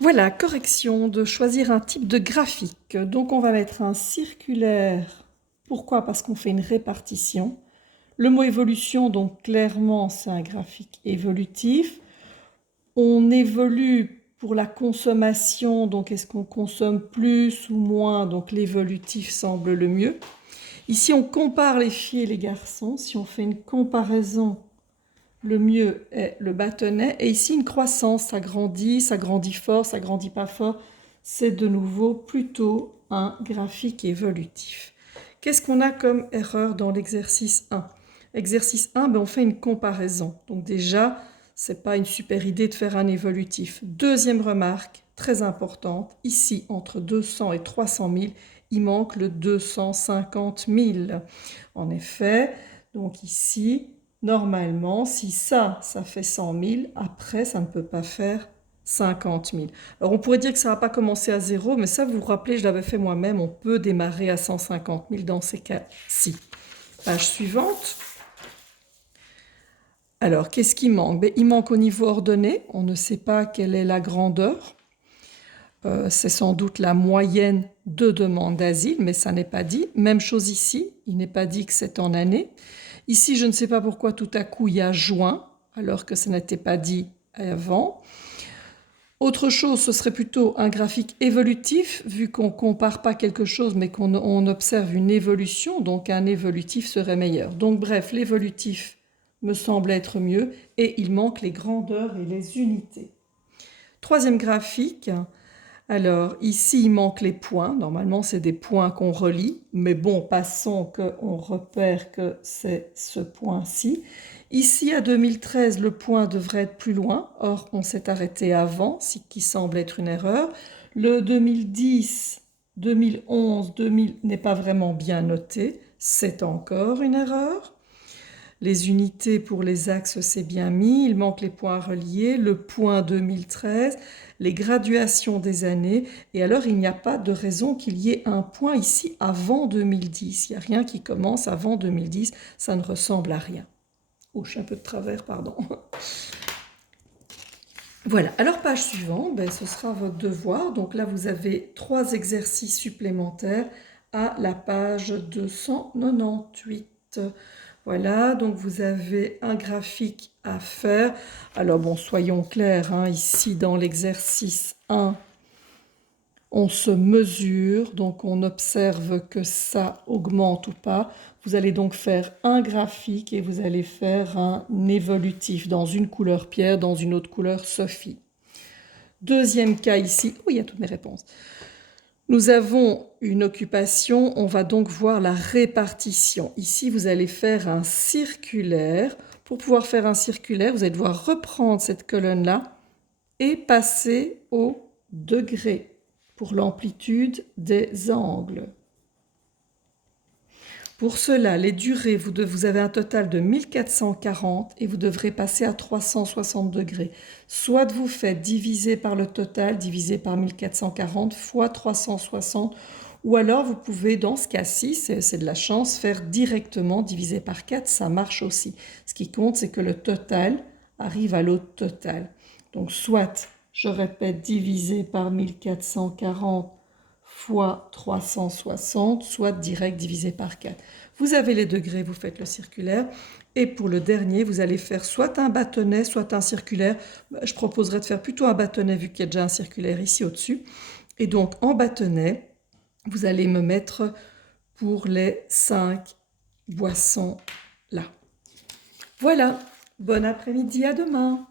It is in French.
Voilà, correction de choisir un type de graphique. Donc on va mettre un circulaire. Pourquoi? Parce qu'on fait une répartition. Le mot évolution, donc clairement, c'est un graphique évolutif. On évolue pour la consommation, donc est-ce qu'on consomme plus ou moins? Donc l'évolutif semble le mieux. Ici, on compare les filles et les garçons. Si on fait une comparaison, le mieux est le bâtonnet. Et ici, une croissance, ça grandit fort, ça grandit pas fort. C'est de nouveau plutôt un graphique évolutif. Qu'est-ce qu'on a comme erreur dans l'exercice 1? Exercice 1, on fait une comparaison. Donc déjà, c'est pas une super idée de faire un évolutif. Deuxième remarque, très importante, ici, entre 200 et 300 000, il manque le 250 000. En effet, donc ici, normalement, si ça fait 100 000, après, ça ne peut pas faire 50 000. Alors, on pourrait dire que ça ne va pas commencer à zéro, mais ça, vous vous rappelez, je l'avais fait moi-même, on peut démarrer à 150 000 dans ces cas-ci. Page suivante. Alors, qu'est-ce qui manque? Il manque au niveau ordonné, on ne sait pas quelle est la grandeur. C'est sans doute la moyenne de demandes d'asile, mais ça n'est pas dit. Même chose ici, il n'est pas dit que c'est en année. Ici, je ne sais pas pourquoi tout à coup il y a juin, alors que ça n'était pas dit avant. Autre chose, ce serait plutôt un graphique évolutif, vu qu'on ne compare pas quelque chose, mais qu'on observe une évolution, donc un évolutif serait meilleur. Donc bref, l'évolutif me semble être mieux, et il manque les grandeurs et les unités. Troisième graphique. Alors, ici, il manque les points. Normalement, c'est des points qu'on relie. Mais bon, passons qu'on repère que c'est ce point-ci. Ici, à 2013, le point devrait être plus loin. Or, on s'est arrêté avant, ce qui semble être une erreur. Le 2010, 2011, 2000 n'est pas vraiment bien noté. C'est encore une erreur. Les unités pour les axes, c'est bien mis. Il manque les points reliés, le point 2013, les graduations des années. Et alors, il n'y a pas de raison qu'il y ait un point ici avant 2010. Il n'y a rien qui commence avant 2010. Ça ne ressemble à rien. Oh, je suis un peu de travers, pardon. Voilà, alors page suivante, ce sera votre devoir. Donc là, vous avez 3 exercices supplémentaires à la page 298. Voilà, donc vous avez un graphique à faire. Alors bon, soyons clairs, hein, ici dans l'exercice 1, on se mesure, donc on observe que ça augmente ou pas. Vous allez donc faire un graphique et vous allez faire un évolutif dans une couleur pierre, dans une autre couleur Sophie. Deuxième cas ici, il y a toutes mes réponses. Nous avons une occupation, on va donc voir la répartition. Ici, vous allez faire un circulaire. Pour pouvoir faire un circulaire, vous allez devoir reprendre cette colonne-là et passer au degré pour l'amplitude des angles. Pour cela, les durées, vous avez un total de 1440 et vous devrez passer à 360 degrés. Soit vous faites diviser par le total, divisé par 1440 fois 360, ou alors vous pouvez, dans ce cas-ci, c'est de la chance, faire directement divisé par 4, ça marche aussi. Ce qui compte, c'est que le total arrive à l'autre total. Donc soit, je répète, divisé par 1440 fois 360, soit direct divisé par 4. Vous avez les degrés, vous faites le circulaire. Et pour le dernier, vous allez faire soit un bâtonnet, soit un circulaire. Je proposerais de faire plutôt un bâtonnet vu qu'il y a déjà un circulaire ici au-dessus. Et donc en bâtonnet, vous allez me mettre pour les 5 boissons là. Voilà, bon après-midi, à demain.